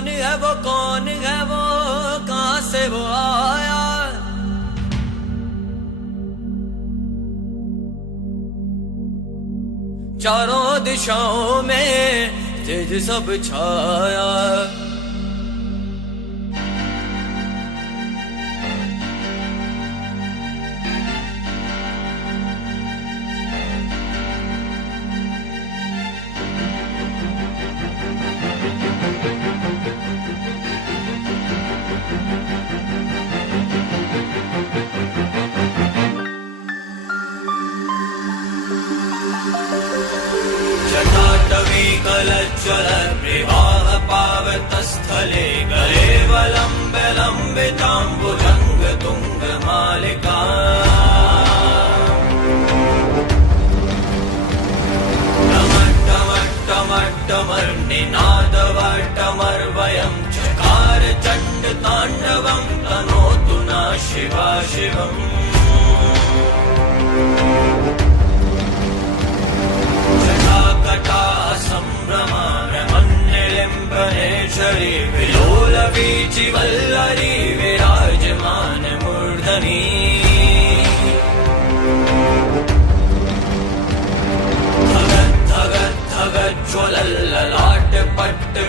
कौन है वो, कहाँ से वो आया। चारों दिशाओं में तेज सब छाया। जटाटवी कलज्ज्वल विवाह पावतस्थले गलेवलम्बे लम्बिताम्बुजङ्ग तुङ्गमालिका। टमट्टमट्टमर्निनादवट्टमर्वयं चकार चण्ड ताण्डवं तनोतु नः शिवा शिवम्। संभ्रमाभ्रमन्निलिम्बनेश्वरी विलोलवीचिवल्लरी विराजमान मूर्धनि। धगज्ज्वलल्ललाट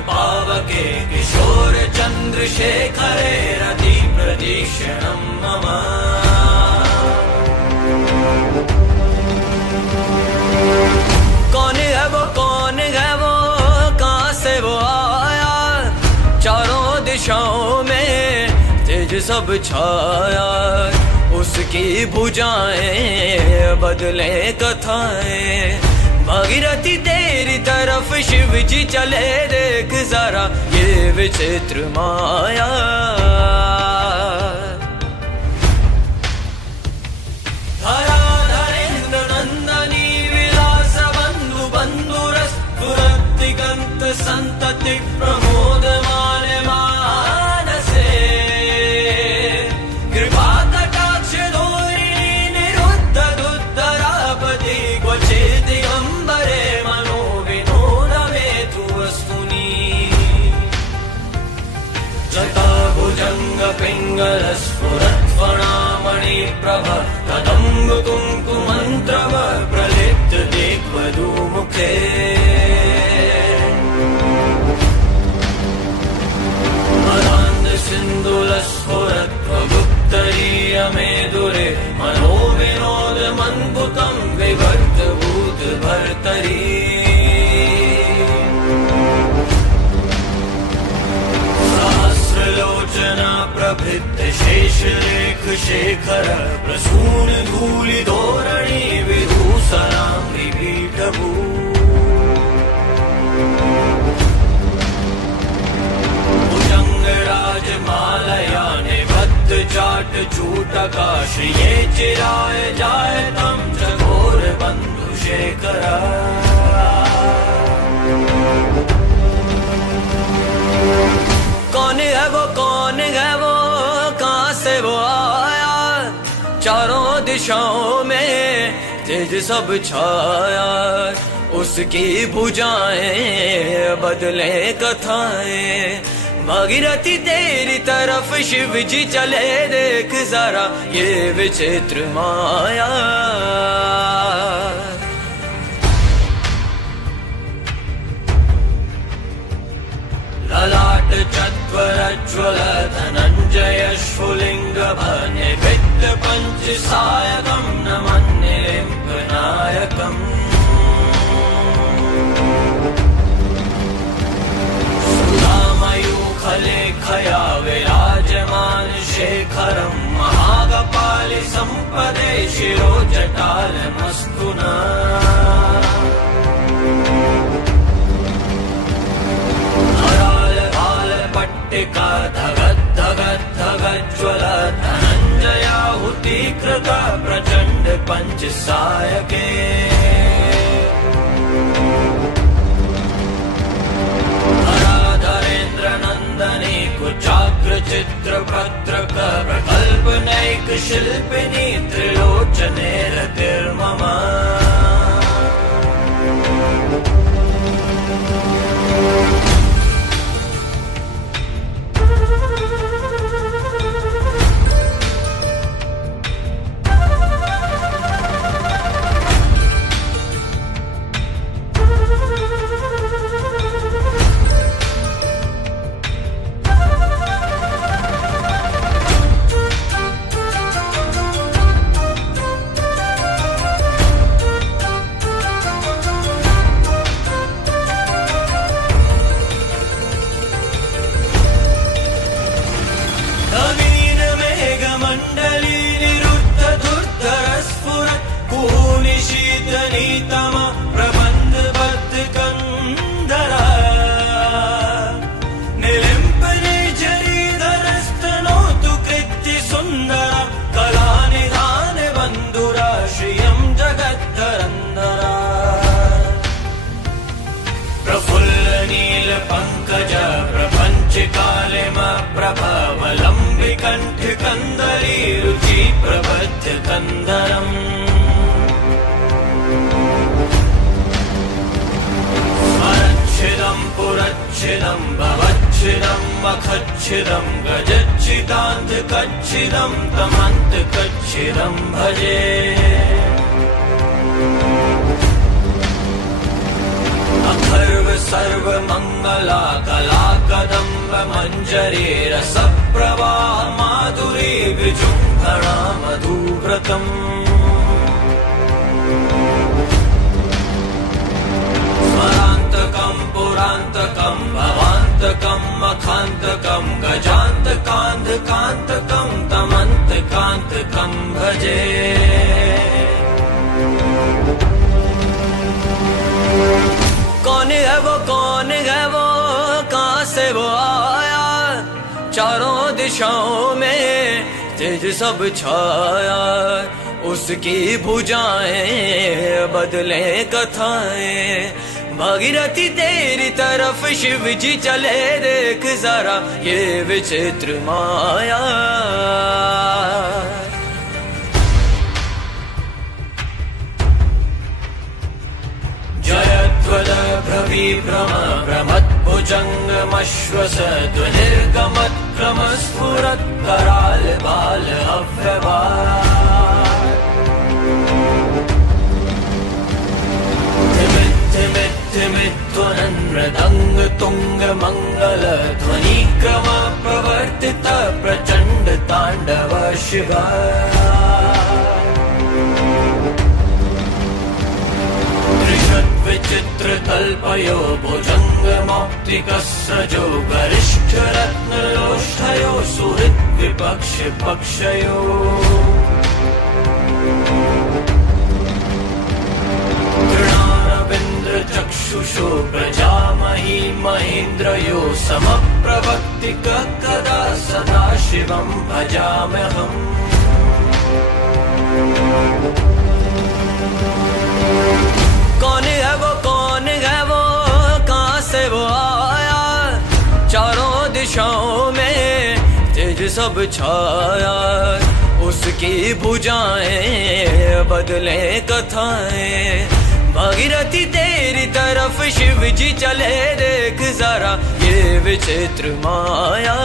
पावके किशोर चन्द्रशेखरे रति प्रदीक्षणं मम। कौन है वो, कहाँ से वो आया। चारों दिशाओं में तेज सब छाया। उसकी भुजाएं बदले कथाएं। भागीरथी तेरी तरफ शिव जी चले, देख जरा ये विचित्र माया। संतति प्रमोदमान मानसे कृपा कटाक्ष धोरिणी निरुद्ध दुद्धरापति क्वचित् दिगम्बरे मनो विनोद मेतु वस्तुनि। जटाभुजङ्ग पिङ्गल स्फुरत्फणामणि प्रभ कदम्ब कुङ्कुमन्त्रव प्रलिप्त दिग्वधूमुखे। सिन्दूलस्फुरत्वगुप्तरीयमेदुरे मनो विनोद मन्पुतं विभक्त भूत भर्तरी। सहस्रलोचना प्रभृत शेषलेख शेखर प्रसून धूलि धोरणी विधूसराङ्गि पीठभू। मालया निबद्ध चाट चूटकाश ये चिराय जाय तम चकोर बंधु शेखर। कौन है वो, कहाँ से वो आया। चारों दिशाओं में तेज सब छाया। उसकी भुजाएं बदले कथाएं। भागीरथी तेरी तरफ शिव जी चले, देख जरा ये विचित्र माया। ललाट चत्वरज्ज्वल धनञ्जय स्फुलिङ्ग निविद्ध पंच सायकं नमन्निलिम्बनायकम्। खलेखया विराजमान शेखरं महागपालि संपदे शिरो जटालमस्तुना। धराल भाल पट्टिका धगज्ज्वल धनञ्जयाहुतिकृत प्रचण्ड पंच सायके। नंदनी कुचाग्र चित्र पत्रक प्रकल्प नैक शिल्पिनी त्रिलोचने रतिर्मम। कच्छिदं गजच्छिदान्धकच्छिदं तमन्तकच्छिदं भजे। अथर्व सर्वमङ्गला कला कदम्ब मञ्जरी रसप्रवाह माधुरी विजृम्भणा मधुव्रतम्। स्मरान्तकं पुरान्तकं भवान्तकं मखान्तकं गजान्तकान्धकान्तकं तमन्तकान्तकं भजे। कौन है वो कहाँ से वो आया, चारों दिशाओं में तेज सब छाया। उसकी भुजाएं बदले कथाएं, भागीरथी तेरी तरफ शिव जी चले, देख जरा ये विचित्र माया। भ्रम भ्रमद्भुजङ्गमश्वस ध्वनिर्गमत्क्रमस्फुरत् कराल बाल अव्यवहार। धिमिद्धिमिद्ध्वनन् मृदङ्ग तुङ्ग मङ्गल ध्वनिक्रम प्रवर्तित प्रचण्ड ताण्डव शिगार। विचित्र कल्पयो भुजङ्गमौक्तिकस्रजो गरिष्ठ रत्नलोष्ठयो सुहृद् विपक्ष पक्षयो। तृणारविन्द्र चक्षुषो प्रजामही महेन्द्रयो समप्रवक्तिक कदा सदा शिवं भजाम्यहम्। कौन है वो कहाँ से वो आया, चारों दिशाओं में तेज सब छाया। उसकी भुजाएं बदले कथाएं, भागीरथी तेरी तरफ शिव जी चले, देख जरा ये विचित्र माया।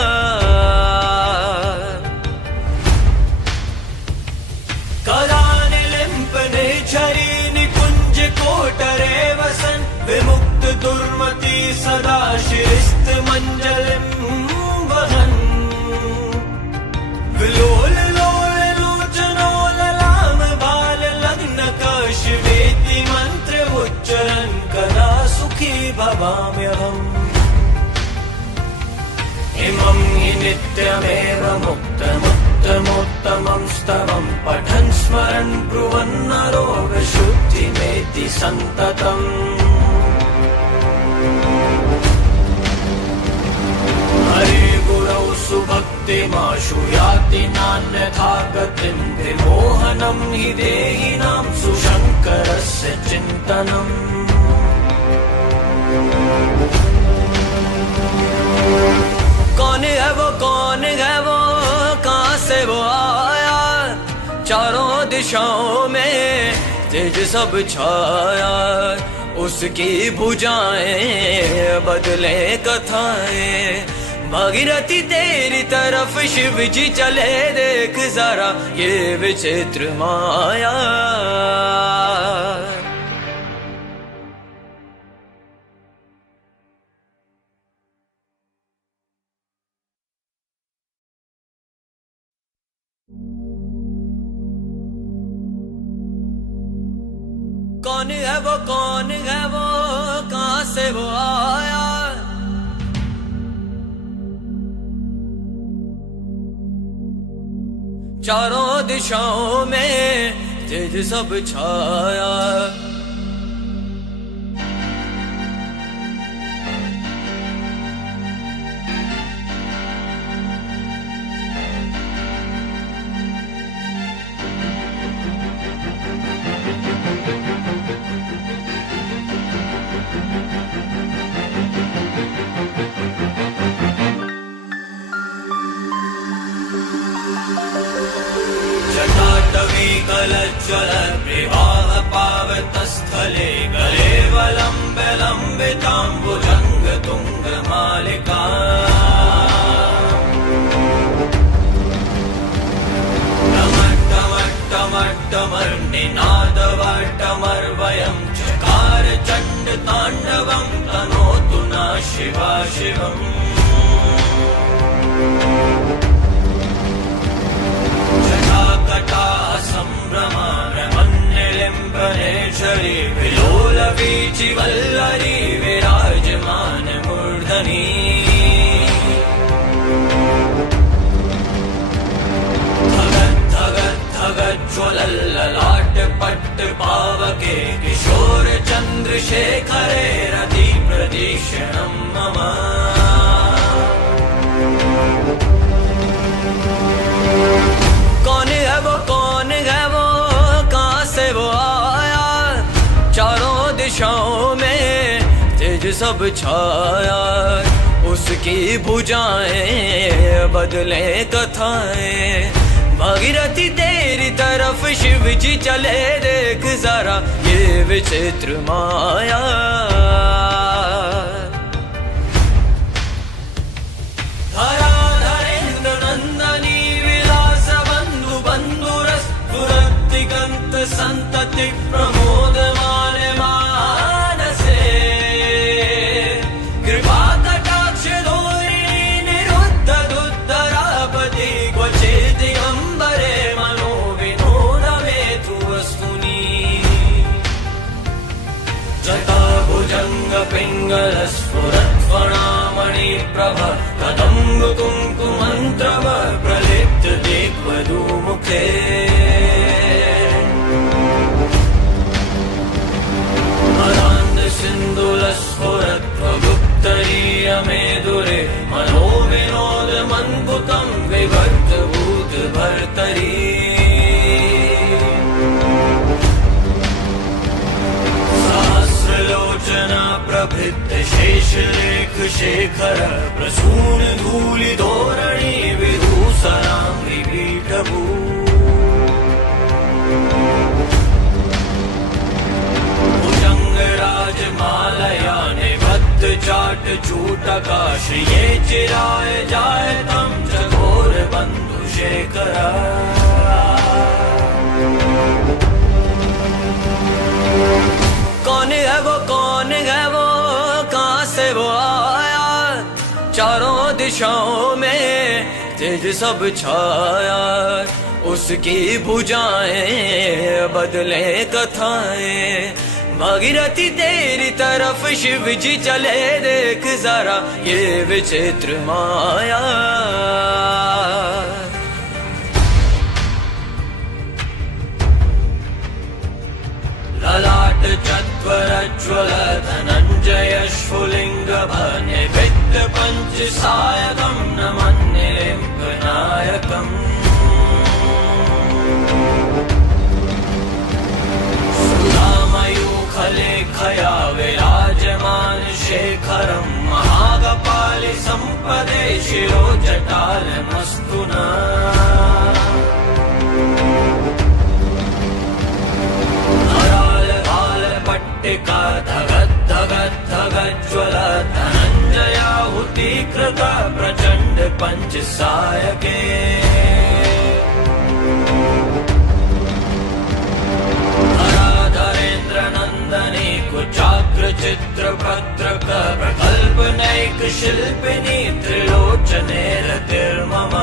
कलानिलिम्पने छरी कोटरे वसन् विमुक्त दुर्मति सदा शिरिस्त मञ्जलिं वहन्। विलोल लोल लोचनो ललाम बाल लग्न शिवेति मंत्र उच्चरन् कदा सुखी भवाम्यहम्। इमं हि नित्यमेव मुक्तमुत्तमोत्तमं स्तवं पठन् स्मरन् ब्रुवन्नरो विशुद्धिमेति सन्ततम्। हरे गुरौ सुभक्तिमाशु याति नान्यथा गतिं, विमोहनं हि देहिनां सुशङ्करस्य चिन्तनम्। कौन है वो कहाँ से वो आया, चारों दिशाओं में तेज सब छाया। उसकी भुजाएं बदले कथाएं, भागीरथी तेरी तरफ शिव जी चले, देख जरा ये विचित्र माया। कौन है वो कहाँ से वो आया, चारों दिशाओं में तेज सब छाया। जलज्ज्वल विवाह पावतस्थले गलेवलम्बिताम्बुजङ्ग तुङ्गमालिका। ताण्डवं तनोतु नः शिवा शिवम् जटाकटाः सम्भ्रमा रमन्निलिम्बनेश्वरी विलोलवीचिवल्लरी विराजमानमूर्धनी ज्वलल्ललाट पट्ट पावके किशोर चन्द्रशेखरे रति प्रदीक्षणं मम कौन है वो कहाँ से वो आया चारों दिशाओं में तेज सब छाया उसकी भुजाएं बदले कथाएं भागीरथी तेरी तरफ शिव जी चले देख जरा ये विचित्र माया धराधरेन्द्र नंदनी विलास बंधु बंधुरस दुरतिगंत संतति प्रमोदमान मानसे कृपा कटाक्ष धोरिणी निरुद्ध दुद्धरापति क्वचित् पिङ्गलस्फुरत्फणामणि प्रभ कदम्ब कुङ्कुमन्त्रव प्रलिप्त दिग्वधूमुखे मदान्ध सिन्धुलस्फुरत्वगुप्तरीयमेदुरे मनो विनोद मन्पुतं विवर्त भूत भर्तरी प्रभृत शेषलेख शेखर प्रसून धूलि धोरणी विभूषणांगि पीठभू भुजंग राजमालया निबद्ध चाट चूटका श्रिये चिराय जायतं चकोर बंधु शेखरा कौन है वो कहाँ से वो आया चारों दिशाओं में तेज सब छाया उसकी भुजाएं बदले कथाएं भागीरथी तेरी तरफ शिव जी चले देख जरा ये विचित्र माया ललाट चत्वरज्वल धनञ्जय स्फुलिङ्ग निविद्ध पञ्चसायकं नमन्निलिम्बनायकम् सुधामयूखलेखया विराजमान शेखरं महागपालि सम्पदे शिरोजटालमस्तु नः पट्टिका धगत् धगत् धगज्ज्वल धनञ्जयाहुतीकृत प्रचण्ड पञ्चसायके धराधरेन्द्र नन्दनी कुचाग्र चित्रपत्रक प्रकल्पनैक शिल्पिनी त्रिलोचने रतिर्मम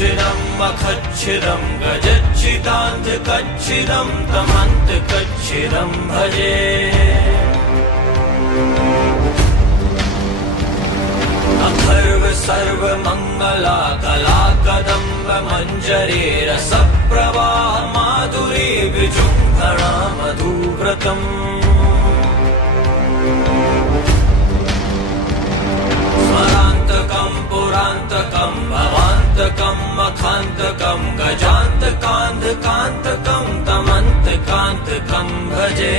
खच्चिदम् अखच्चिदम् गजच्चिदान्धकच्चिदम् तमन्तकच्चिदम् भजे। अखर्व सर्वमङ्गला कला कदम्ब मञ्जरी रसप्रवाह माधुरी विजृम्भणा मधुव्रतम्। स्मरान्तकम् पुरान्तकम् भवान्तकम् मखान्तकम् गजान्तकान्धकान्तकम् तमन्तकान्तकम् भजे।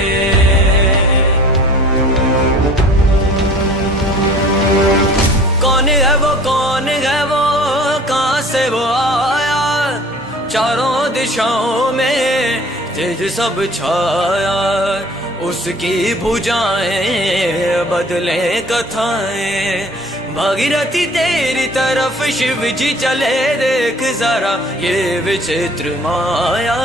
कौन है वो कहाँ से वो आया, चारों दिशाओं में तेज सब छाया। उसकी भुजाएं बदले कथाएं, भागीरथी तेरी तरफ शिव जी चले, देख जरा ये विचित्र माया।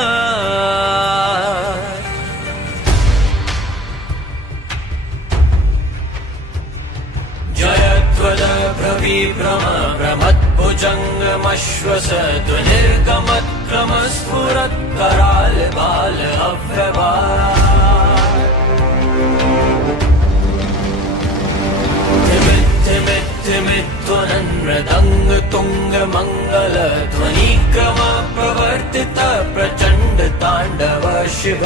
जयध्वज भ्रविभ्रम भ्रमद्भुजङ्गमश्वस ध्वनिर्गमत्क्रमस्फुरत् कराल बाल अव्यवहार। धिमिध्वनन् मृदङ्ग तुङ्ग मङ्गल ध्वनिक्रम प्रवर्तित प्रचण्ड ताण्डव शिव।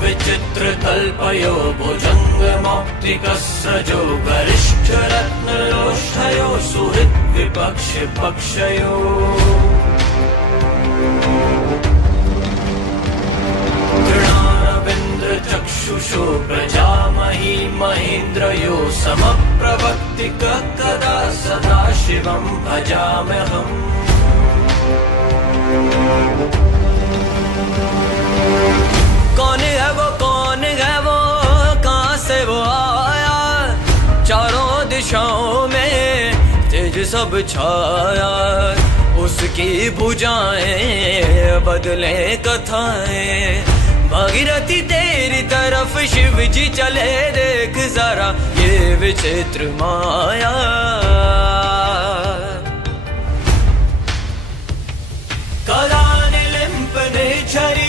विचित्र कल्पयो भुजङ्गमौक्तिकस्रजो गरिष्ठ रत्नलोष्ठयो सुहृत् विपक्ष पक्षयो। तृणारविन्द्र चक्षुषो प्रजामही महेन्द्रयो समप्रवक्तिकः कदा सदा शिवं भजाम्यहम्। कौन है वो कहाँ से वो आया, चारों दिशाओं में तेज सब छाया। उसकी भुजाएं बदले कथाएं, भागीरथी तेरी तरफ शिव जी चले, देख जरा ये विचित्र माया। कलानिलिम्पने झरी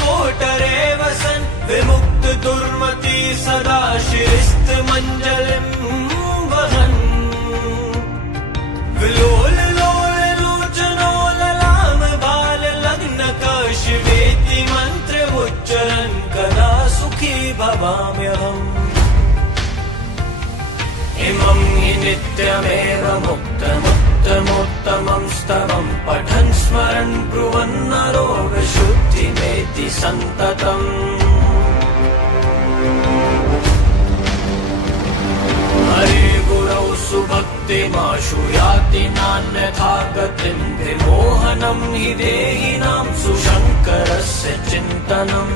कोटरे वसन् विमुक्त दुर्मति सदा शिरिस्त मञ्जलिम् वहन्। विलोल लोल लोचनो ललाम बाल लग्न शिवेति मंत्र उच्चरन् कदा सुखी भवाम्यहम्। इमं हि नित्यमेव मुक्तमुत्तमोत्तमं स्तवं पठन् स्मरन् ब्रुवन् नरो विशुद्धिमेति सन्ततम्। हरे गुरौ सुभक्तिमाशु याति नान्यथा गतिं, विमोहनं हि देहिनां सुशङ्करस्य चिन्तनम्।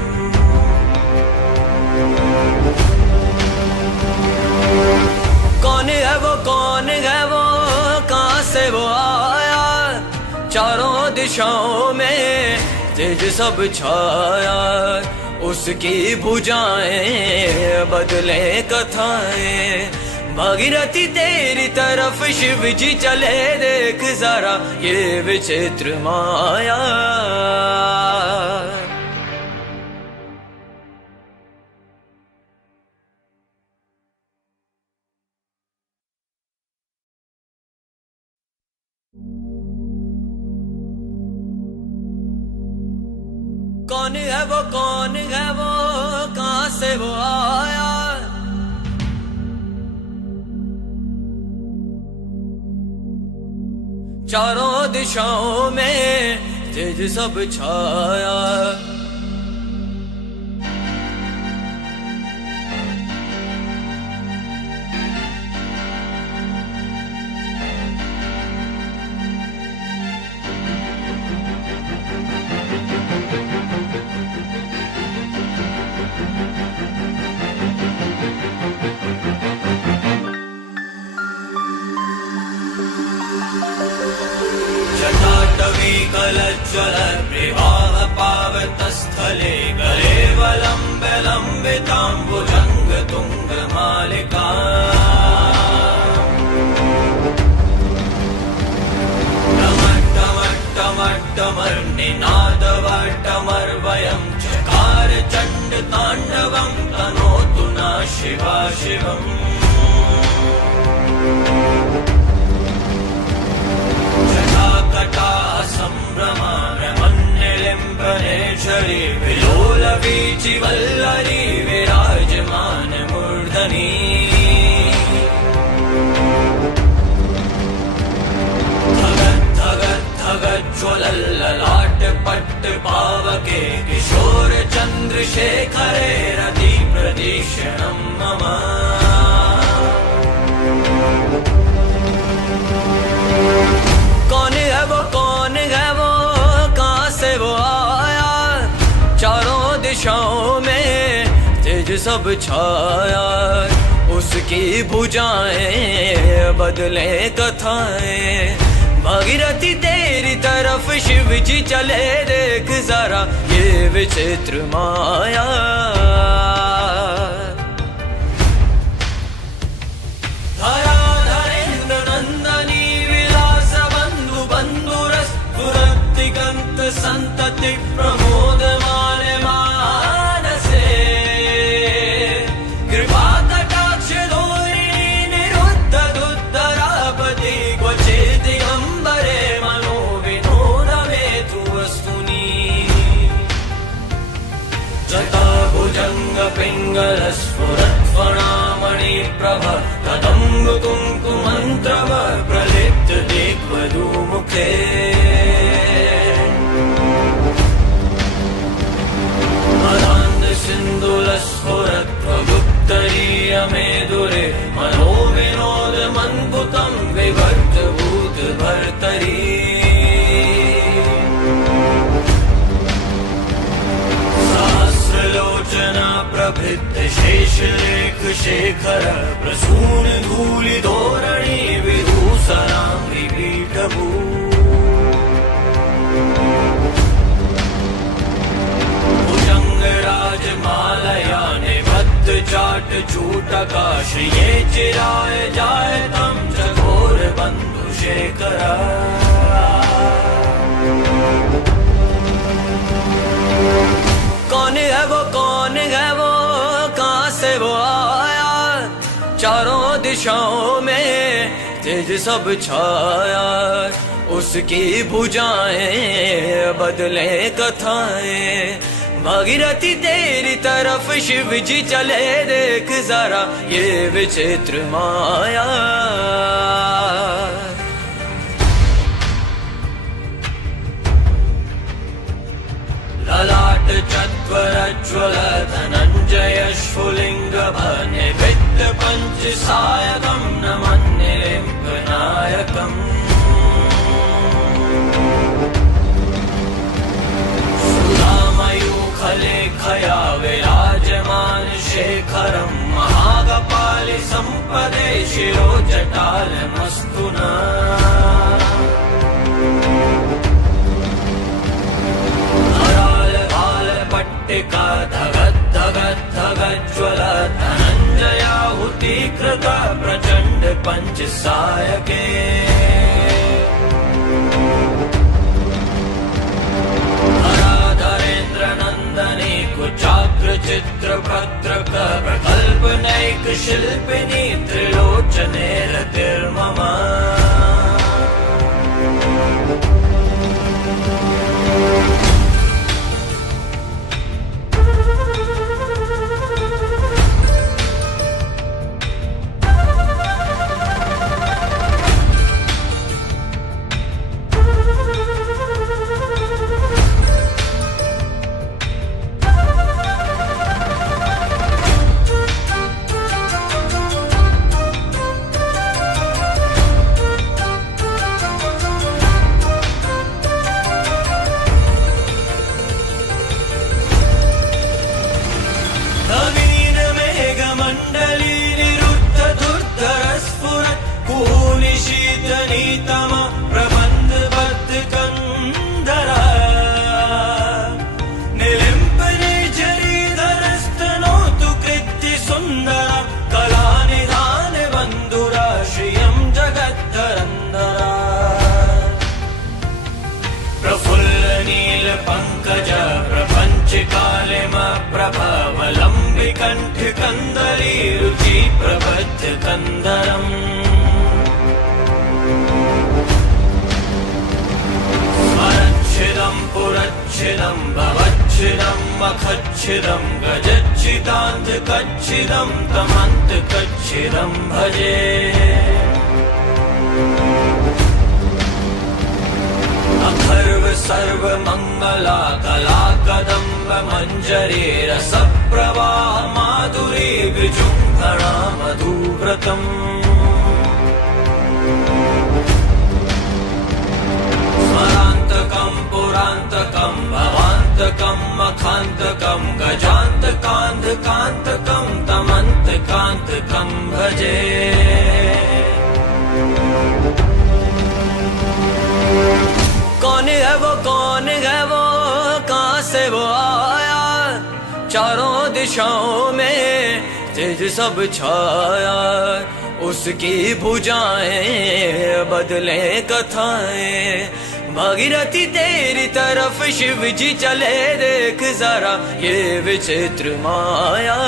कौन है वो कहाँ से वो आया, चारों दिशाओं में तेज सब छाया। उसकी भुजाएं बदले कथाएं, भागीरथी तेरी तरफ शिव जी चले, देख जरा ये विचित्र माया। कौन है वो कहाँ से वो आया, चारों दिशाओं में तेज सब छाया। जटाटवीकलज्ज्वल प्रवाह पावतस्थले गले वलम्बिताम्बुजङ्ग तुङ्गमालिका। शिवा शिवम् जटाकटा सम्भ्रमा ब्रह्मण्यलिम्बनेश्वरी विलोलवीचिवल्लरी विराजमान मूर्धनी ज्वलल्ललाट पट्ट पावके किशोर चंद्रशेखरे रति प्रदीक्षणं मम कौन है वो कहाँ से वो आया चारों दिशाओं में तेज सब छाया उसकी भुजाएं बदले कथाएं भागीरथी तेरी तरफ शिव जी चले देख जरा ये विचित्र माया धराधरेन्द्र नंदनी विलास बंधु बंधुरस पुरतिगंत संतति प्रमोदमान मानसे कृपा कटाक्ष धोरिणी निरुद्ध दुद्धरापति क्वचित् पिङ्गलस्फुरत्फणामणि प्रभ तदम्ब कुङ्कुमन्त्रव प्रलिप्त दिग्वधूमुखे मदान्ध सिन्धुलस्फुरत्वगुप्तरीयमेदुरे मनोविनोद मन्पुतं विभक्त भूत भर्तरी प्रभृत शेषरेख शेखर प्रसून धूलि धोरणी विभूषणाङ्गि पीठभू भुजङ्गराजमालया निबद्ध चाट चूटका श्रिये चिराय जायतं चकोर बन्धु शेखर कौन है वो कहाँ से वो आया चारों दिशाओं में तेज सब छाया उसकी भुजाएं बदले कथाएं भागीरथी तेरी तरफ शिव जी चले देख जरा ये विचित्र माया ललाट चत्वरज्वल धनञ्जय स्फुलिङ्ग निविद्ध पञ्चसायकं नमन्निलिम्बनायकम् सुधामयूखलेखया विराजमान शेखरं महागपालि सम्पदे शिरोजटालमस्तु नः पट्टिका धगत् धगत् धगज्ज्वल धनञ्जयाहुतीकृत प्रचण्ड पञ्चसायके धराधरेन्द्र नन्दनी कुचाग्र चित्र पत्रक प्रकल्पनैक शिल्पिनी त्रिलोचने रतिर्मम कंदली रुचि प्रबद्ध कंदरम् स्वरच्छिदं पुरच्छिदं भवच्छिदं मखच्छिदं गजच्छिदान्धकच्छिदं तमन्तकच्छिदं भजे अखर्व सर्वमङ्गला कला कदम्ब मञ्जरी रसप्रवाह माधुरी विजृम्भणा मधुव्रतम् स्वरान्तकं पुरान्तकं भवान्तकं मखान्तकं गजान्तकान्धकान्तकं तमन्तकान्तकं भजे कौन है वो कहाँ से वो आया चारों दिशाओं में तेज सब छाया उसकी भुजाएं बदले कथाएं भागीरथी तेरी तरफ शिव जी चले देख जरा ये विचित्र माया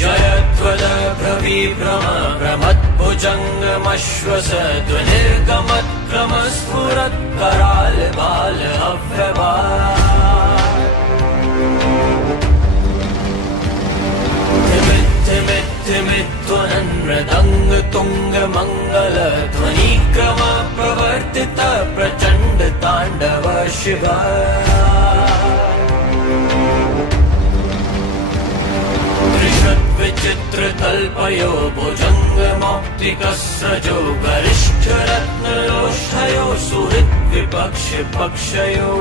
जयध्वज भ्रविभ्रम भ्रमद्भुजङ्गमश्वस ध्वनिर्गमत्क्रमस्फुरत् कराल बाल अव्यवात् धिमिद्धिमिद्ध्वनन् मृदङ्ग तुङ्ग मङ्गल ध्वनिक्रम प्रवर्तित प्रचण्ड ताण्डव शिवा विचित्र तल्पयो भुजङ्गमौक्तिकस्रजो गरिष्ठरत्नलोष्ठयो सुहृत् विपक्ष पक्षयो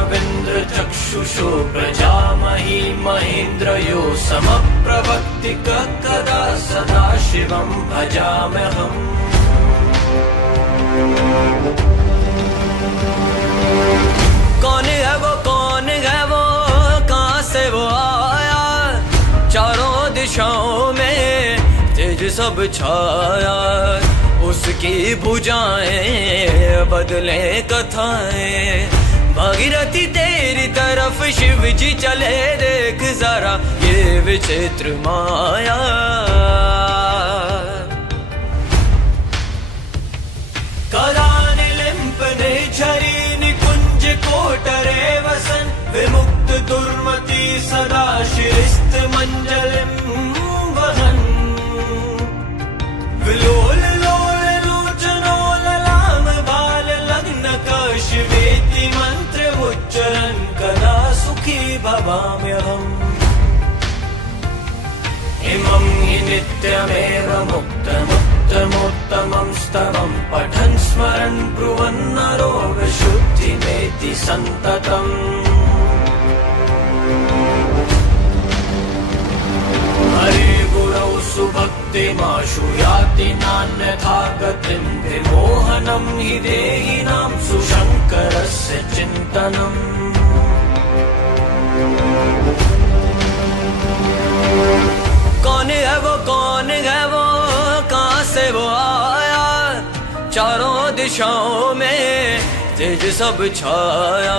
तृणारविन्द्रचक्षुषो प्रजामही महेन्द्रयो समप्रवक्तिकः कदा सदा शिवं भजाम्यहम् कौन है वो कहाँ से वो आया चारों दिशाओं में तेज सब छाया उसकी भुजाएं बदले कथाएं भागीरथी तेरी तरफ शिव जी चले देख जरा ये विचित्र माया कदानिलिम्पने झरी कोटरे वसन् विमुक्त दुर्मति सदा शिरिस्त मञ्जलिं वहन् विलोल लोल लोचनो ललाम बाल लग्न शिवेति मंत्र उच्चरन् कदा सुखी भवाम्यहम् इमं हि नित्यमेव मुक्तमुत्तमोत्तमं स्तवं पठन् स्मरन् ब्रुवन् नरो विशुद्धिमेति सन्ततम् हरे गुरौ सुभक्तिमाशु याति नान्यथा गतिं विमोहनं हि देहिनां सुशङ्करस्य चिन्तनम् कौन है वो कहाँ से वो आया चारों दिशाओं में तेज सब छाया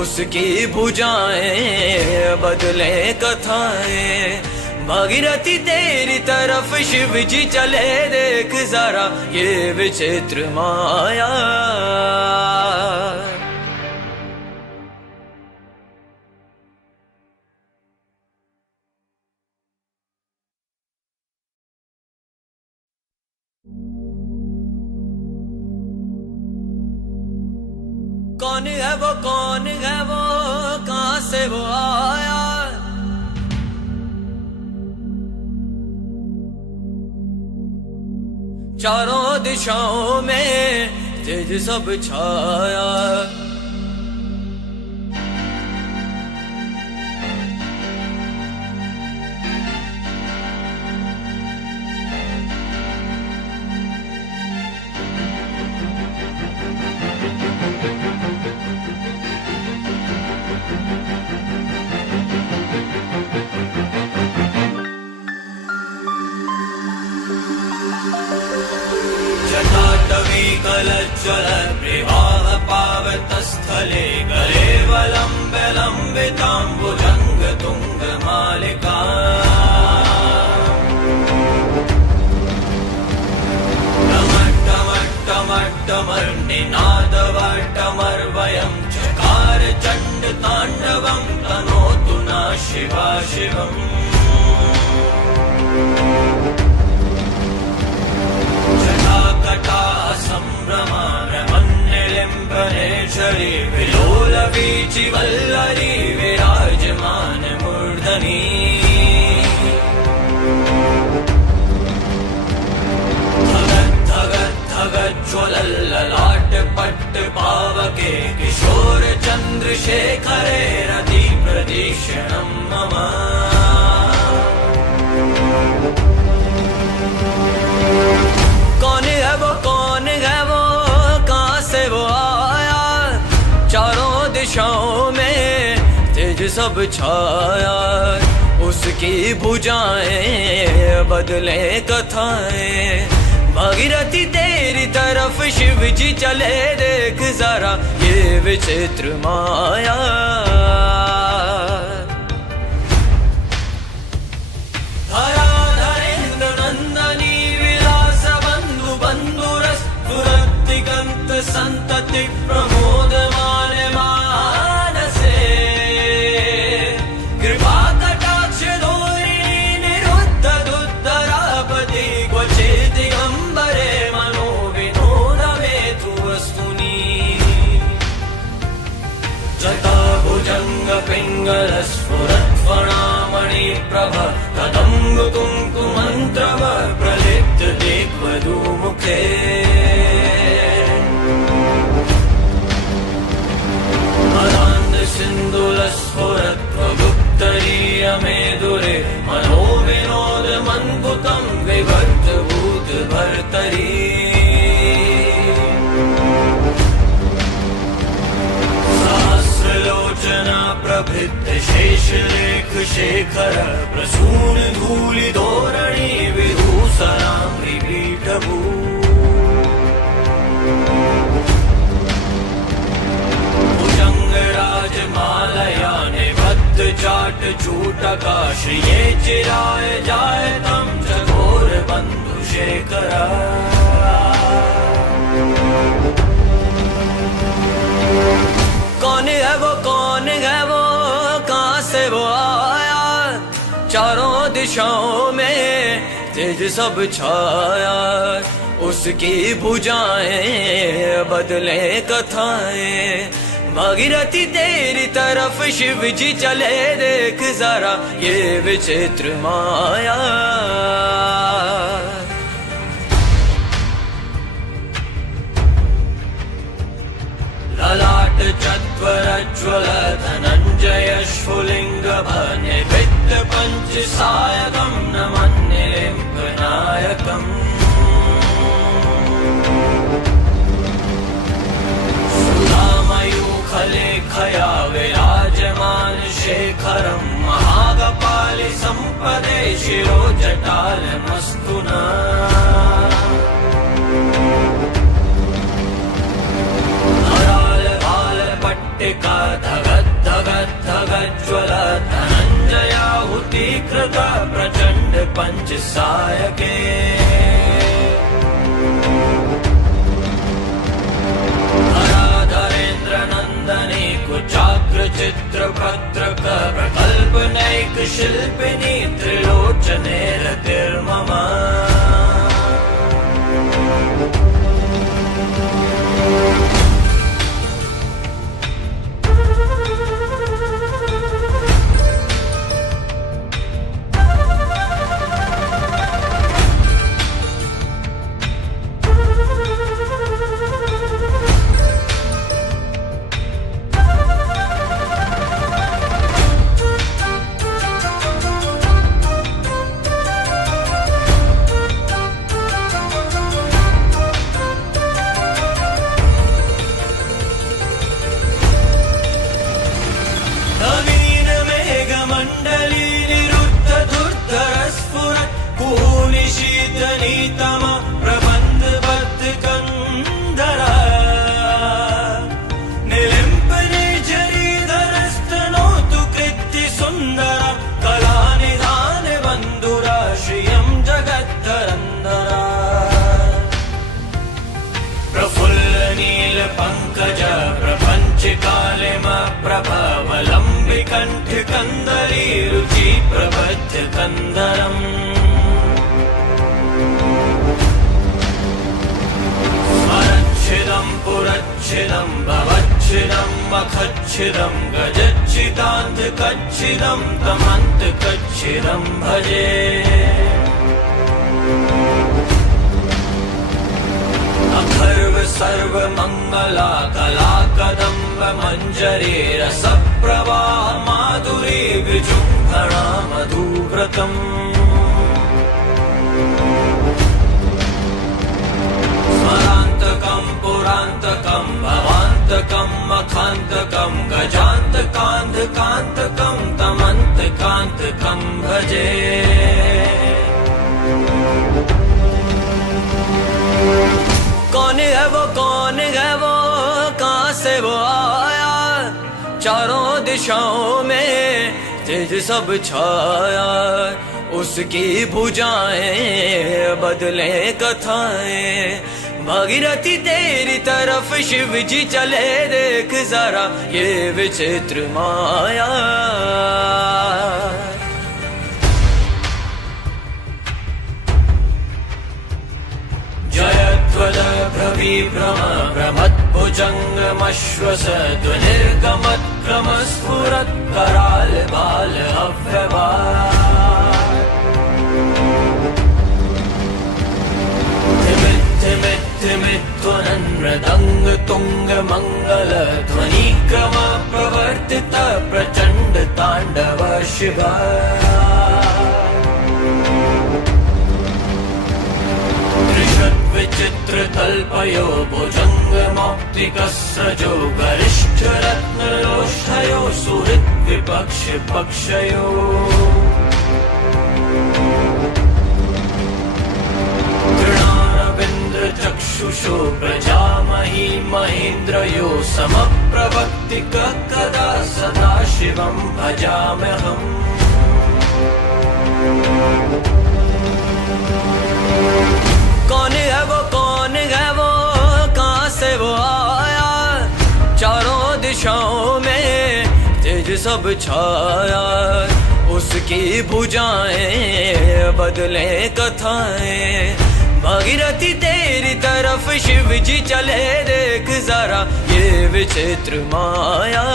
उसकी भुजाएं बदले कथाएं भागीरथी तेरी तरफ शिव जी चले देख जरा ये विचित्र माया कौन है वो कहाँ से वो आया चारों दिशाओं में तेज सब छाया ज्वलद्विवाह पावतस्थले गलेवलम्बिताम्बुजङ्ग तुङ्गमालिका टमट्टमर्निनादवटमर्वयं चकार चण्डताण्डवं तनोतु नः शिवा शिवम् जटाकटा सम्भ्रमानमन्निलिम्बनेश्वरी विलोलवीचिवल्लरी विराजमानमूर्धनी ज्वलल्ललाट पट्ट पावके किशोर चन्द्रशेखरे रति प्रदीक्षणं मम कौन है वो कहाँ से वो आया चारों दिशाओं में तेज सब छाया उसकी भुजाएं बदले कथाएं भागीरथी तेरी तरफ शिव जी चले देख जरा ये विचित्र माया धराधरेन्द्र नंदनी विलास बंधु बंधुरस दुरतिगंत संतति प्रमोदमान मानसे कृपा कटाक्ष धोरिणी निरुद्ध दुद्धरापति क्वचित् दिगंबरे मनो विनोदमेतु वस्तुनि जटा भुजंग पिंगल स्फुरत्फणामणि प्रभ कदम्ब कुङ्कुमन्त्रव प्रलिप्त दिग्वधूमुखे मदान्ध सिन्धुलस्फुरत्वगुप्तरीयमेदुरे मनो विनोद मन्कुतं विवर्त भूत भर्तरी सहस्रलोचना प्रभृत शेषलेख शेखर प्रसून धूलि धोरणी विभूषणाम्रि पीठभू भुजङ्गराजमालया निबद्ध चाट चूटका श्रिये चिराय जायतं चकोर बन्धु शेखरा कौन है वो कहाँ से वो आया चारों दिशाओं में तेज सब छाया उसकी भुजाएं बदले कथाएं भागीरथी तेरी तरफ शिव जी चले देख जरा ये विचित्र माया ललाट चत्वरज्वल धनञ्जय स्फुलिङ्ग निविद्ध पञ्चसायकं नमन्निलिम्बनायकम् सुधामयूखलेखया विराजमान शेखरं महागपालि सम्पदे शिरो जटालमस्तु नः पट्टिका धगत् धगत् धगज्ज्वल धनञ्जयाहुतीकृत प्रचण्ड पञ्चसायके धराधरेन्द्र नन्दनी कुचाग्र चित्रपत्रक प्रकल्पनैक शिल्पिनी त्रिलोचने रतिर्मम शीतनीतम प्रबंध बद्ध कंदरा कच्छिदं भवच्छिदं मखच्छिदं गजच्छिदान्धकच्छिदं तमन्तकच्छिदं भजे। अखर्व सर्वमङ्गला कला कदम्ब मञ्जरी रसप्रवाह माधुरी विजृम्भणा मधुव्रतम्। स्मरान्तकं पुरान्तकं भवान्तकं मखान्तकं गजान्तकान्धकान्तकं तमन्तकान्तकं भजे। कौन है वो कहाँ से वो आया, चारों दिशाओं में तेज सब छाया। उसकी भुजाएं बदले कथाएं, भागीरथी तेरी तरफ शिव जी चले, देख जरा ये विचित्र माया। भ्रम भ्रमद्भुजङ्गमश्वस ध्वनिर्गमत्क्रमस्फुरत् कराल बाल अव्यवहार। धिमिद्धिमिध्वनन् मृदङ्ग तुङ्ग मङ्गल ध्वनिक्रम प्रवर्तित प्रचण्ड ताण्डव शिवा। विचित्र कल्पयो भुजङ्गमौक्तिकस्रजो गरिष्ठ रत्नलोष्ठयो सुहृत् विपक्ष पक्षयो। तृणारविन्द्र चक्षुषो प्रजामही महेन्द्रयो समप्रवक्तिक कदा सदा शिवं भजाम्यहम्। कौन है वो कहाँ से वो आया, चारों दिशाओं में तेज सब छाया। उसकी भुजाएं बदले कथाएं, भागीरथी तेरी तरफ शिव जी चले, देख जरा ये विचित्र माया।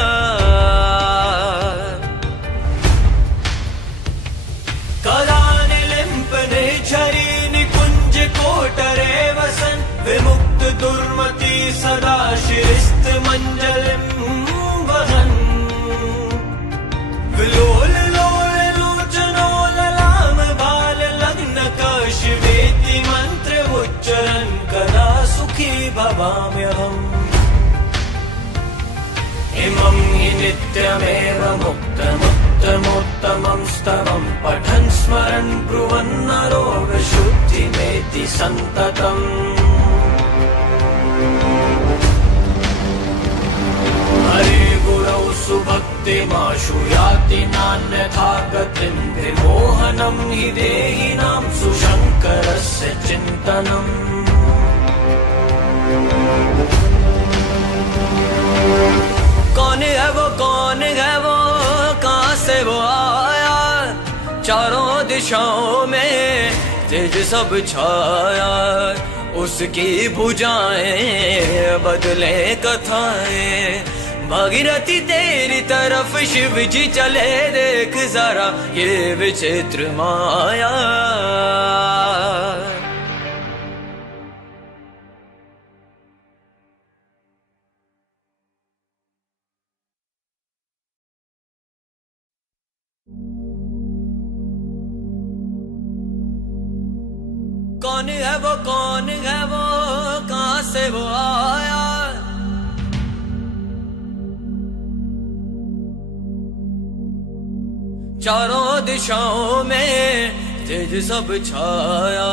कदानि लिम्पने झरी कोटरे वसन् विमुक्त दुर्मति सदा शिरिस्त मञ्जलिं वहन्। विलोल लोल लोचनो ललाम बाल लग्न शिवेति मंत्र उच्चरन् कदा सुखी भवाम्यहम्। इमं हि नित्यमेव मुक्तमुत्तमोत्तमं स्तवं पठन् स्मरन् ब्रुवन्नरो विशुद्धिमेति सन्ततम्। हरे गुरौ सुभक्तिमाशु याति नान्यथा गतिं, विमोहनं हि देहिनां सुशङ्करस्य चिन्तनम्। कौन है वो कहाँ से वो आया, चारों दिशाओं में तेज सब छाया। उसकी भुजाएं बदले कथाएं, भागीरथी तेरी तरफ शिव जी चले, देख जरा ये विचित्र माया। कौन है वो कहाँ से वो आया, चारों दिशाओं में तेज सब छाया।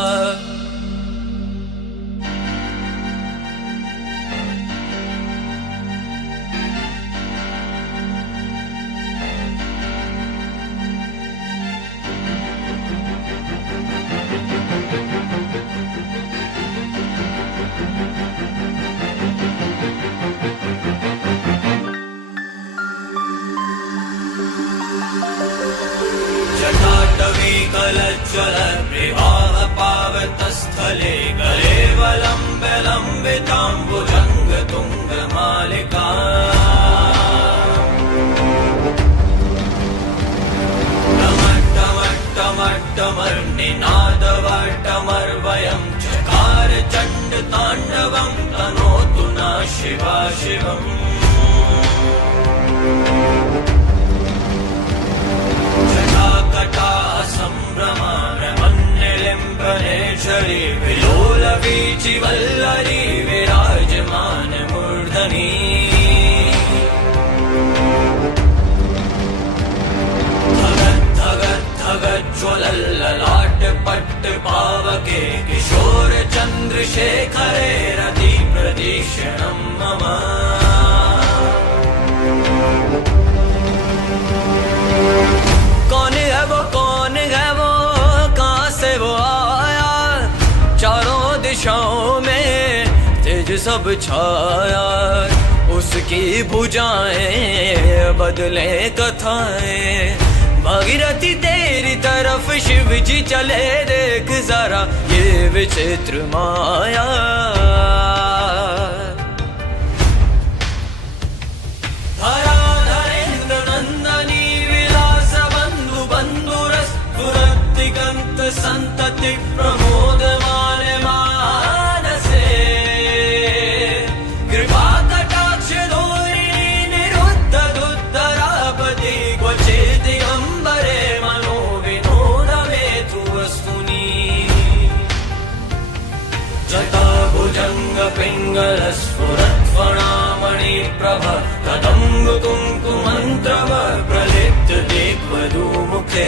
जलज्ज्वल विवाह पावतस्थले कलेवलं विलम्बिताम्बुजङ्ग तुङ्ग शिवम् जटाकटा सम्भ्रमा ब्रह्मण्यलिम्बनेश्वरी विलोलवीचिवल्लरी विराजमान मूर्धनि ज्वलल्ललाट पट्ट पावके किशोर चंद्रशेखरे रति प्रदीक्षणं मम कौन है वो कहाँ से वो आया चारों दिशाओं में तेज सब छाया उसकी भुजाएं बदले कथाएं भागीरथी तेरी तरफ शिव जी चले देख जरा ये विचित्र माया धराधरेन्द्र नंदनी विलास बंधु बंधुरस पुरतिगंत संतति प्रमोदमान मानसे कृपा कटाक्ष धोरिणी निरुद्ध दुद्धरापति क्वचित् पिङ्गलस्फुरत्फणामणि प्रभ तदङ्ग कुङ्कुमन्त्रव प्रलिप्त दिग्वधूमुखे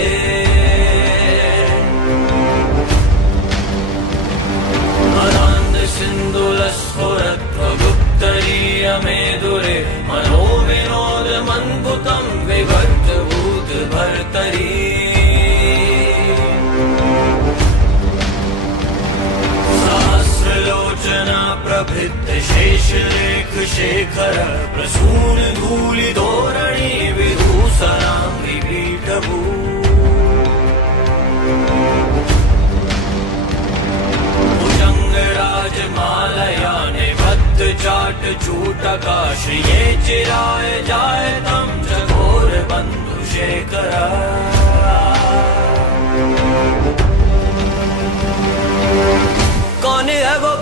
मदान्ध सिन्धुलस्फुरत्वगुप्तरीयमेदुरे मनो विनोद मन्पुतं विभक्त भूत भर्तरी प्रभृत शेषरेख शेखर प्रसून धूलि धोरणी विभूषणांगि पीठभू भुजंग राजमालया निबद्ध चाट चूटका श्रिये चिराय जाय तं चकोर बंधु शेखरा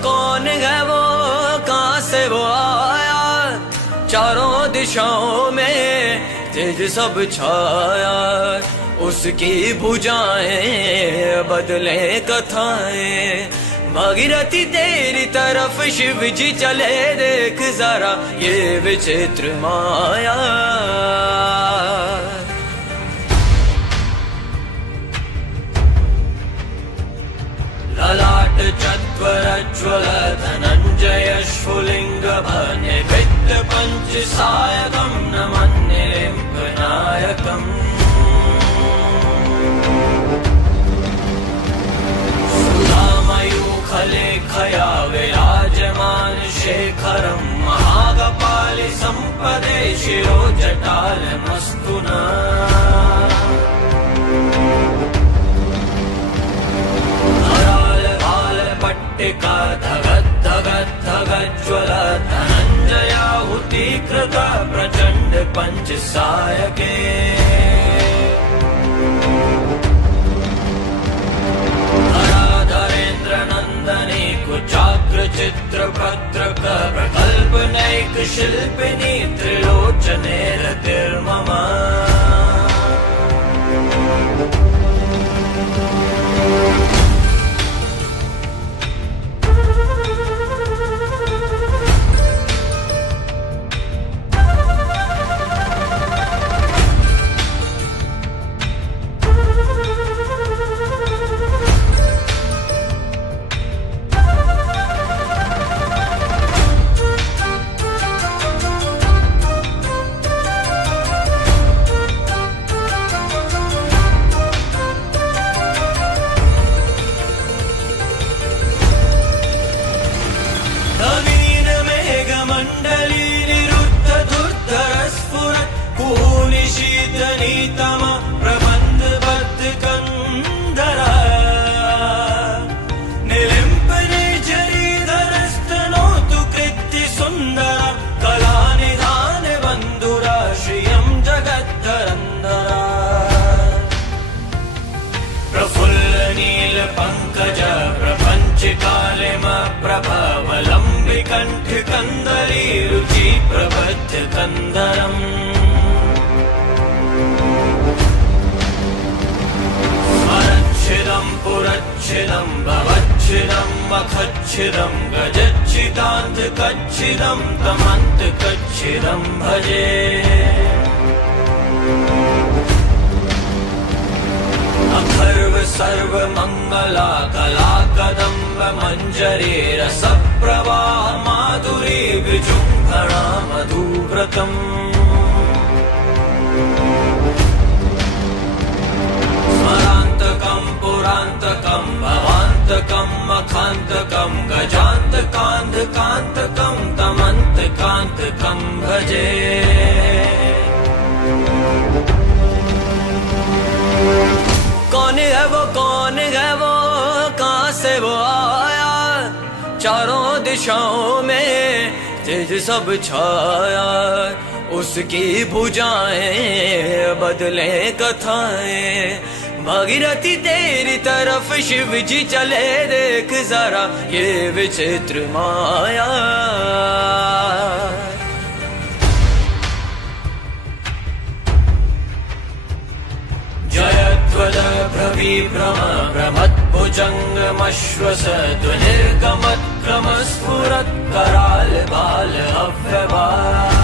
कौन है वो कहाँ से वो आया चारों दिशाओं में तेज सब छाया उसकी भुजाएं बदले कथाएं भागीरथी तेरी तरफ शिव जी चले देख जरा ये विचित्र माया ललाट चत्वरज्वल धनञ्जय स्फुलिङ्ग निविद्ध पंच सायकं नमन्ये लिम्बनायकम् सुधामयूखलेखया विराजमान शेखरं महागपालि सम्पदे शिरोजटालमस्तुना पट्टिका धगत् धगत् धगज्ज्वल धनञ्जयाहुतीकृत प्रचण्ड पंच सायके धराधरेन्द्र नन्दनी कुचाग्र चित्रपत्रक प्रकल्पनैक शिल्पिनी त्रिलोचने रतिर्मम कच्छिदं गजच्छिदान्धकच्छिदं तमन्तकच्छिदं भजे। अखर्व सर्वमङ्गला कला कदम्ब मञ्जरी रसप्रवाह माधुरी विजृम्भणा मधुव्रतम्। स्मरान्तकं पुरान्तकं भवान्तकं मखान्तकं गजान्तकान्धकान्तकं तमन्तकान्तकं भजे। कौन है वो कहाँ से वो आया, चारों दिशाओं में तेज सब छाया। उसकी भुजाएं बदले कथाएं, भागीरथी तेरी तरफ शिव जी चले, देख जरा ये विचित्र माया। जयध्वज भ्रविभ्रम भ्रमद्भुजङ्गमश्वस ध्वनिर्गमत्क्रमस्फुरत् कराल बाल अव्यवात्।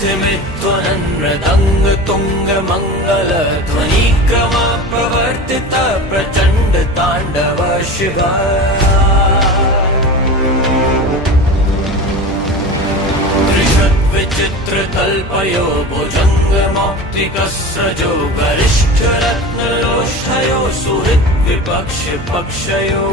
धिमिध्वनन् मृदङ्ग तुङ्ग मङ्गल ध्वनिक्रम प्रवर्तित प्रचण्ड ताण्डव शिव। विचित्र तल्पयो भुजङ्गमौक्तिकस्रजो गरिष्ठ रत्नलोष्ठयो सुहृद् विपक्ष पक्षयो।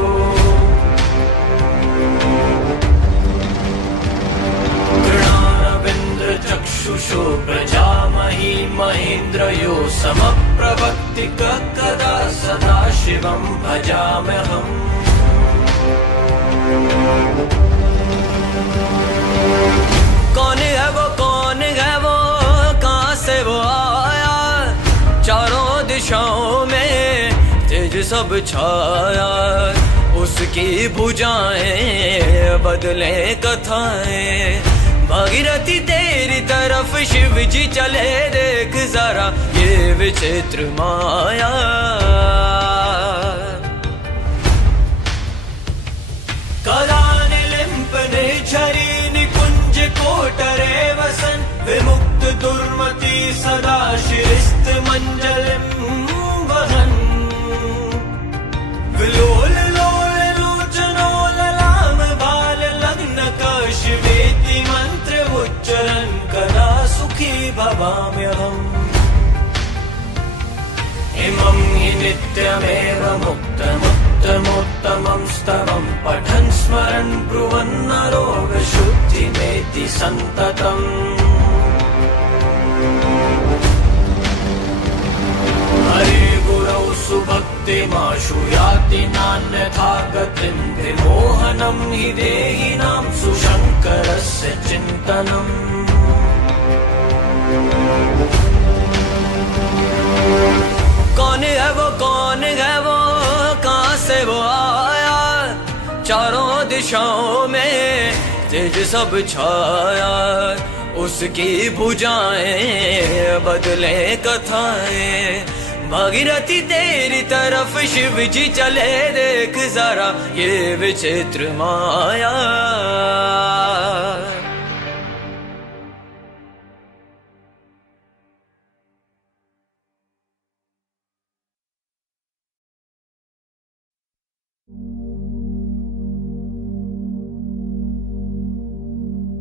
कृणारविन्द्र चक्षुषो प्रजामही महेन्द्रयो समप्रवक्तिक कदा सदा शिवं भजाम्यहम्। कौन है वो कहाँ से वो आया, चारों दिशाओं में तेज सब छाया। उसकी भुजाएं बदले कथाएं, भागीरथी तेरी तरफ शिव जी चले, देख जरा ये विचित्र माया। कलानि लिम्पने झरी कोटरे वसन् विमुक्त दुर्मति सदा शिरिस्त मञ्जलिं वहन्। विलोल लोल लोचनो ललाम बाल लग्न कशिवेति मंत्र उच्चरन् कदा सुखी भवाम्यहम्। इमं हि नित्यमेव मुक्तमुत्तमोत्तमं स्तवं पठन् स्मरन् ब्रुवन् नरो विशुद्धिमेति सन्ततम्। हरे गुरौ सुभक्तिमाशु याति नान्यथा गतिं, विमोहनं हि देहिनां सुशङ्करस्य चिन्तनम्। कौन है वो कहाँ से वो आया, चारों दिशाओं में तेज सब छाया। उसकी भुजाएं बदले कथाएं, भागीरथी तेरी तरफ शिव जी चले, देख जरा ये विचित्र माया।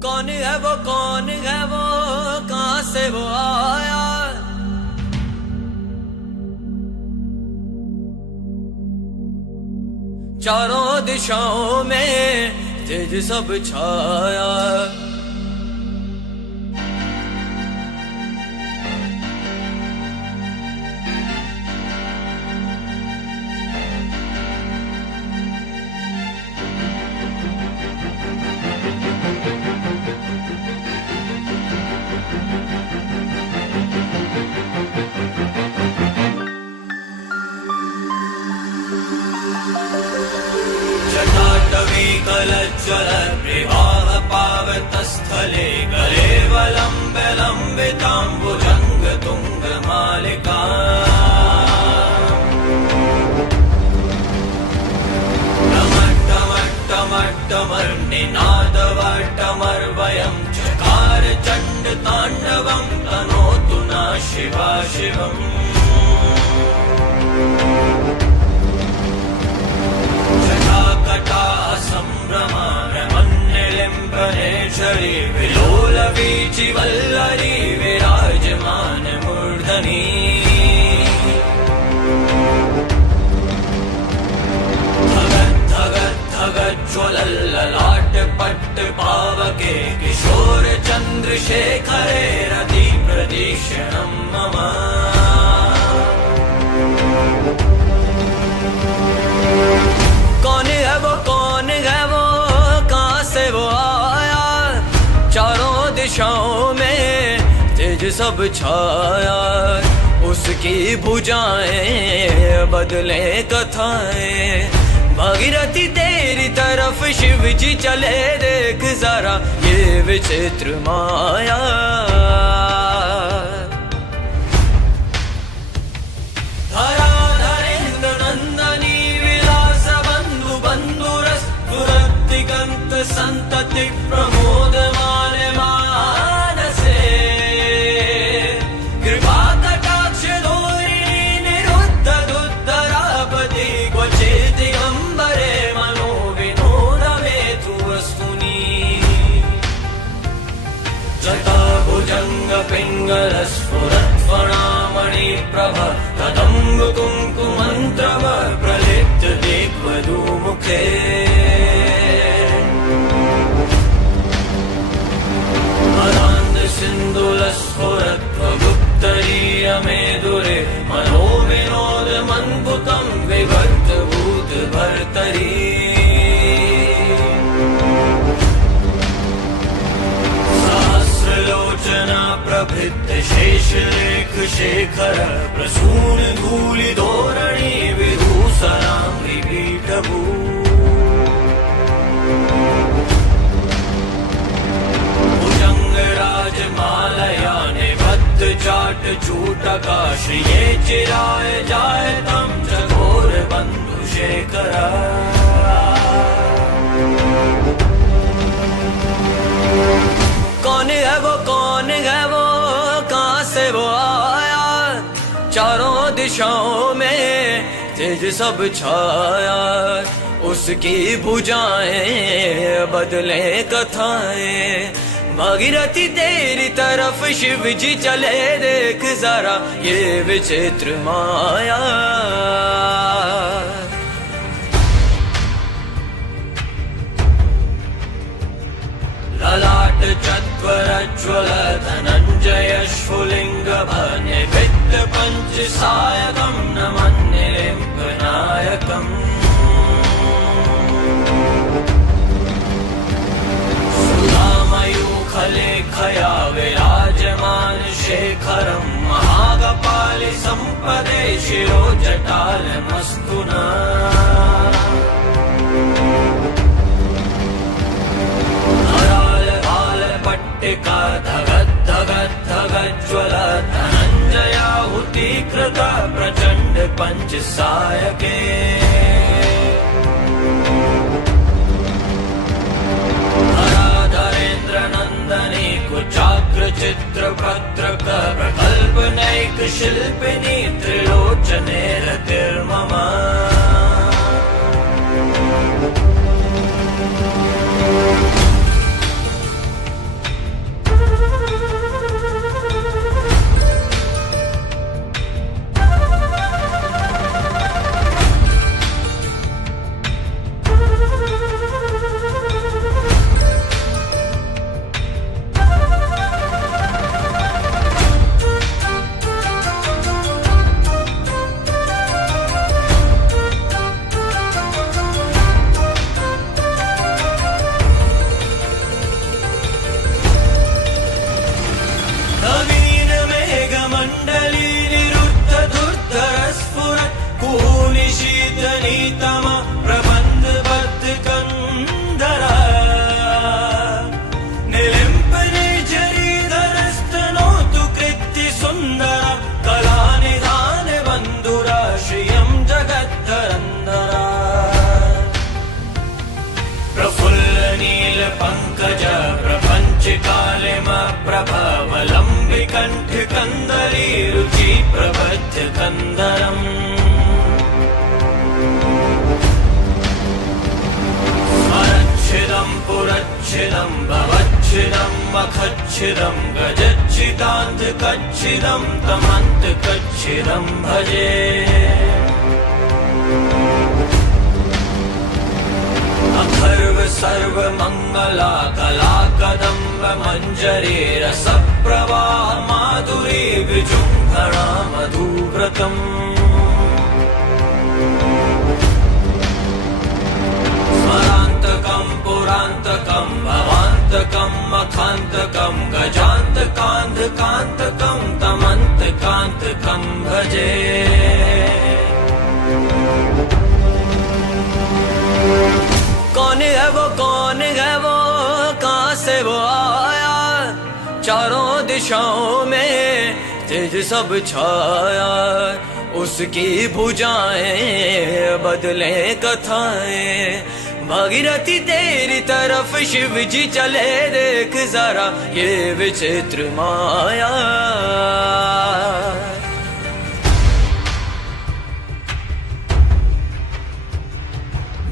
कौन है वो कहाँ से वो आया, चारों दिशाओं में तेज सब छाया। जल प्रवाह पावतस्थले गलेवलम्बिताम्बुजङ्ग तुङ्गमालिका। तं तनोतु नः शिवा शिवम् जटाकटा सम्भ्रमा रमण्यलिम्बनेश्वरी विलोलवीचिवल्लरी विराजमानमूर्धनी ज्वलल्ललाट पट्ट पावके किशोर चंद्रशेखरे रति प्रदीक्षणं मम कौन है वो कहाँ से वो आया चारों दिशाओं में तेज सब छाया उसकी भुजाएं बदले कथाएं भागीरथी तेरी तरफ शिव जी चले देख जरा ये विचित्र माया धराधरेन्द्र नंदनी विलास बंधु बंधुरस दुरतिगंत संतति प्रमोदमान मानसे कृपा कटाक्ष धोरिणी निरुद्ध दुद्धरापति क्वचित् पिङ्गलस्फुरत्फणामणि प्रभ तदम्ब कुङ्कुमन्त्रव प्रलिप्त दिग्वधूमुखे मदान्ध सिन्धुलस्फुरत्वगुप्तरीयमेदुरे मनो विनोद मन्भुतं विभक्त भूत भर्तरी प्रभृत शेषलेख शेखर प्रसून धूलि धोरणी विधूसरांगि पीठभू भुजंग राजमालया निबद्ध चाट चूटका श्रिये चिराय जाय तं चकोर बंधु शेखरा कौन है वो कहाँ से वो आया चारों दिशाओं में तेज सब छाया उसकी भुजाएं बदले कथाएं भागीरथी तेरी तरफ शिव जी चले देख जरा ये विचित्र माया ललाट चत्वरज्वल धनञ्जय स्फुलिङ्ग निविद्ध पञ्चसायकं नमन्यलिम्बनायकम् सुधामयूखलेखया विराजमान शेखरं महागपालि सम्पदे शिरोजटालमस्तु नः पट्टिका धगज्ज्वल धनञ्जयाहुतीकृत प्रचण्ड पञ्चसायके धराधरेन्द्र नन्दनी कुचाग्र चित्रपत्रक प्रकल्पनैक शिल्पिनी त्रिलोचने रतिर्मम प्रभवलम्बि कण्ठ कन्दरी रुचि प्रबध्य कन्दरम् स्वरच्छिदं पुरच्छिदं भवच्छिदं मखच्छिदं गजच्छिदान्धकच्छिदं तमन्तकच्छिदं भजे अखर्व सर्वमङ्गला कला कदम्ब मञ्जरी रसप्रवाह माधुरी विजृम्भणा मधुव्रतम् स्मरान्तकं पुरान्तकं भवान्तकं मखान्तकं गजान्तकान्धकान्तकं तमन्तकान्तकं भजे कौन है वो कहाँ से वो आया चारों दिशाओं में तेज सब छाया उसकी भुजाएं बदले कथाएं भागीरथी तेरी तरफ शिव जी चले देख जरा ये विचित्र माया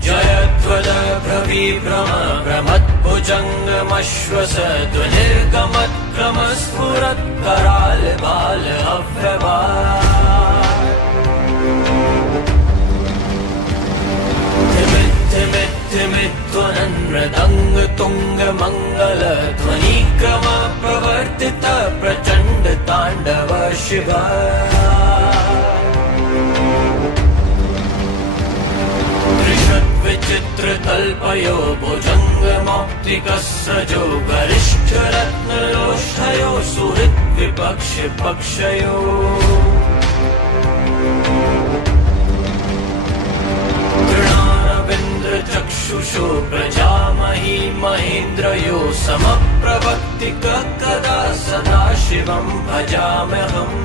जयध्वज भ्रविभ्रम भ्रमद्भुजङ्गमश्वस ध्वनिर्गमत्क्रमस्फुरत् कराल बाल अव्यवात् धिमिद्धिमिद्ध्वनन् मृदङ्ग तुङ्ग मङ्गल ध्वनिक्रम प्रवर्तित प्रचण्ड ताण्डव शिवा विचित्र तल्पयो भुजङ्गमौक्तिकस्रजो गरिष्ठरत्नलोष्ठयो सुहृत् विपक्ष पक्षयो तृणारविन्द्रचक्षुषो प्रजामही महेन्द्रयो समप्रवक्तिक कदा सदा शिवं भजाम्यहम्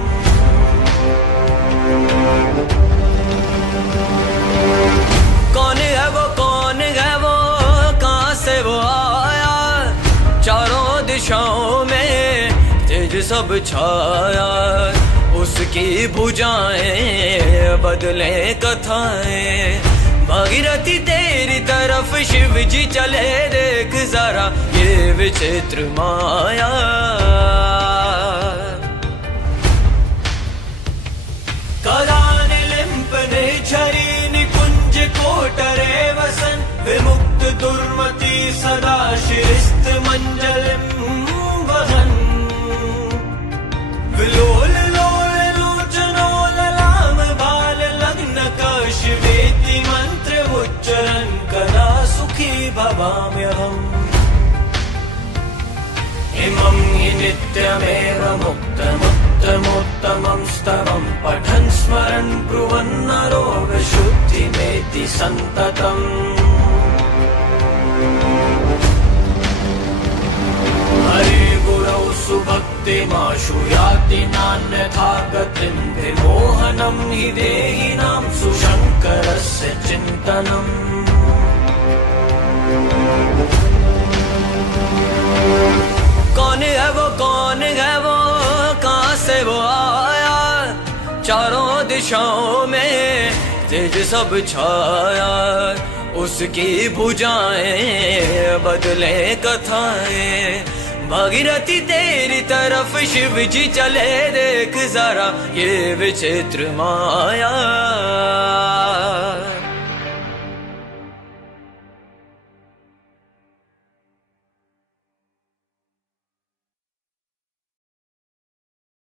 कौन है वो कहाँ से वो आया चारों दिशाओं में तेज सब छाया उसकी भुजाएं बदले कथाएं भागीरथी तेरी तरफ शिव जी चले देख जरा ये विचित्र माया कदानि लिम्पने झरी कोटरे वसन् विमुक्त दुर्मति सदा शिरिस्त मञ्जलिं वहन् विलोल लोल लोचनो ललाम बाल लग्न शिवेति मंत्र उच्चरन् कदा सुखी भवाम्यहम् इमं हि नित्यमेव मुक्तमुत्तमोत्तमं स्तवं पठन् स्मरन् ब्रुवन् नरो विशुद्धिमेति सन्ततम् हरे गुरौ सुभक्तिमाशु याति नान्यथा गतिं विमोहनं हि देहिनां सुशङ्करस्य चिन्तनम् कौन है वो कहाँ से वो आया चारों दिशाओं में तेज सब छाया उसकी भुजाएं बदले कथाएं भागीरथी तेरी तरफ शिव जी चले देख जरा ये विचित्र माया